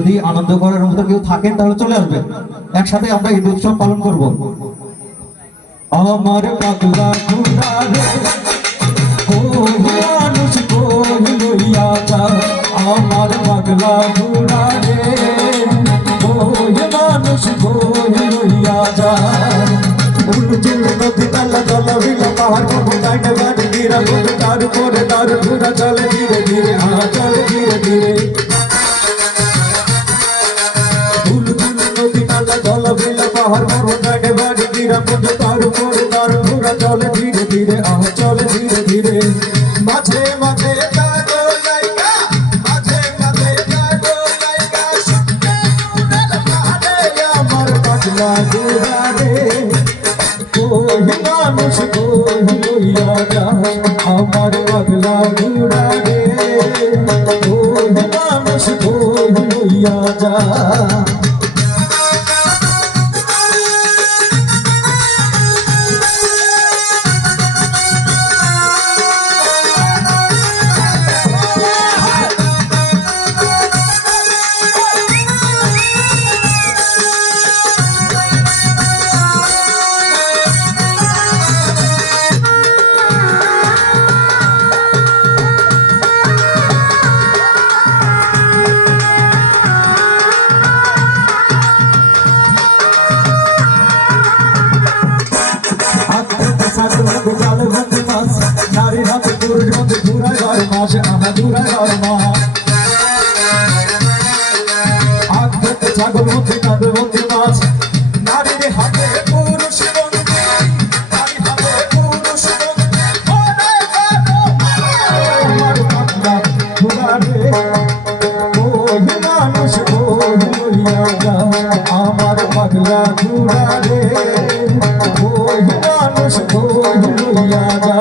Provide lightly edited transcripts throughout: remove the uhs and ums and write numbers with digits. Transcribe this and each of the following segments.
যদি আনন্দ করার মতো কেউ থাকেন তাহলে চলে আসবেন, একসাথে আমরা ঈদ উৎসব পালন করব। আমার পাগলা ঘোড়া রে মানুষ কই লইয়া যা, আমার পাগলা ঘোড়া রে মানুষ কই লইয়া যা। উলুচিল নদী তালা জলা বিলা পাহাড় কবুতায় বাড়ি গিরা বন্ধু তার উপরে তার ঘোড়া চলে ধীরে ধীরে, চলে ধীরে ধীরে। উলুচিল নদী তালা জলা বিলা পাহাড় কবুতায় বাড়ি গিরা বন্ধু তার উপরে তার ঘোড়া চলে ধীরে ধীরে, চলে ধীরে ধীরে। মাঝে মাঝে আমার পাগলা ঘোড়া রে মানুষ কই লইয়া যা, আমার পাগলা ঘোড়া রে মানুষ কই লইয়া যা। নারীর হাতে পুরুষ মধ্যে ঘুরায় ঘর মাস, ঘুরায় ঘর মা। আগ ধরতে ছাগল মধ্যে কাঁদে মধ্যে মাছ, নারীর হাতে পুরুষ বন্দী, নারীর হাতে পুরুষ বন্দী। আমার পাগলা ঘোড়া রে মানুষ কই লইয়া যা, আমার পাগলা ঘোড়া রে মানুষ কই লইয়া যা।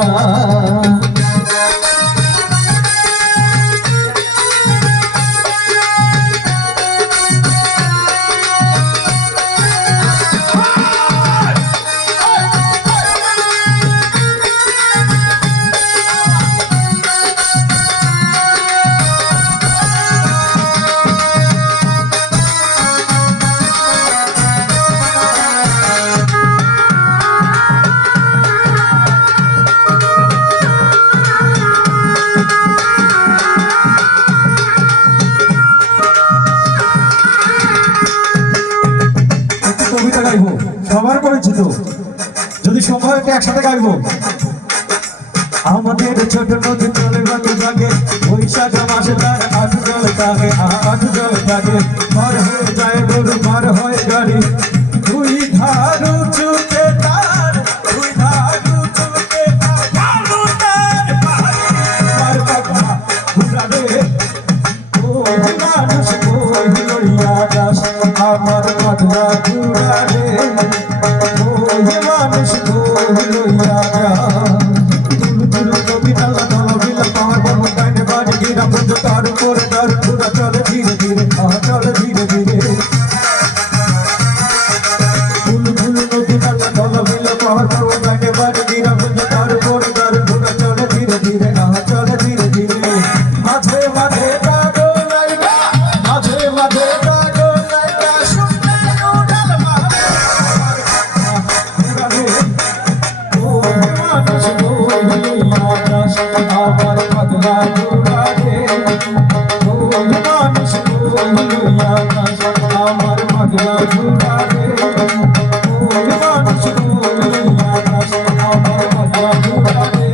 কবিতা গাইবো, সবার পরিচিত, যদি সম্ভব একটা একসাথে গাইবো। আমাদের ছোট নদী চলে বাকি জাগে, বৈশাখ মাসে তার আট জল থাকে, আট জল থাকে। পার হয়ে যায় গরু, পার হয় গাড়ি, দুই ধার উঁচুতে তার, দুই ধার উঁচুতে তার পাগলা ঘোড়া রে মানুষ কই লইয়া যাস, আমার পাগলা ঘোড়া রে মানুষ কই লইয়া যা। তুলু তুলু কবি ডালা ডালা বিলা পাহাড় পর্বত ডাইনে বাড়ি গিরা বন্ধু তার উপরে তার ঘোড়া চলে ধীরে ধীরে, চলে ধীরে ধীরে। তুলু তুলু নদী ডালা ডালা বিলা পাহাড় পর্বত ডাইনে বাড়ি গিরা বন্ধু তার উপরে তার ঘোড়া চলে ধীরে ধীরে, চলে ধীরে ধীরে। মাঝে মাঝে আমার পাগলা ঘোড়া রে মানুষ কই লইয়া যা, আমার পাগলা ঘোড়া রে মানুষ কই লইয়া যা, আমার পাগলা ঘোড়া রে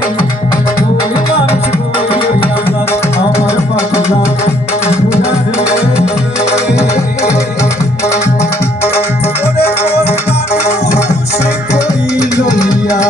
মানুষ কই লইয়া যা, আমার পাগলা ঘোড়া রে। ওরে মানুষ কই লইয়া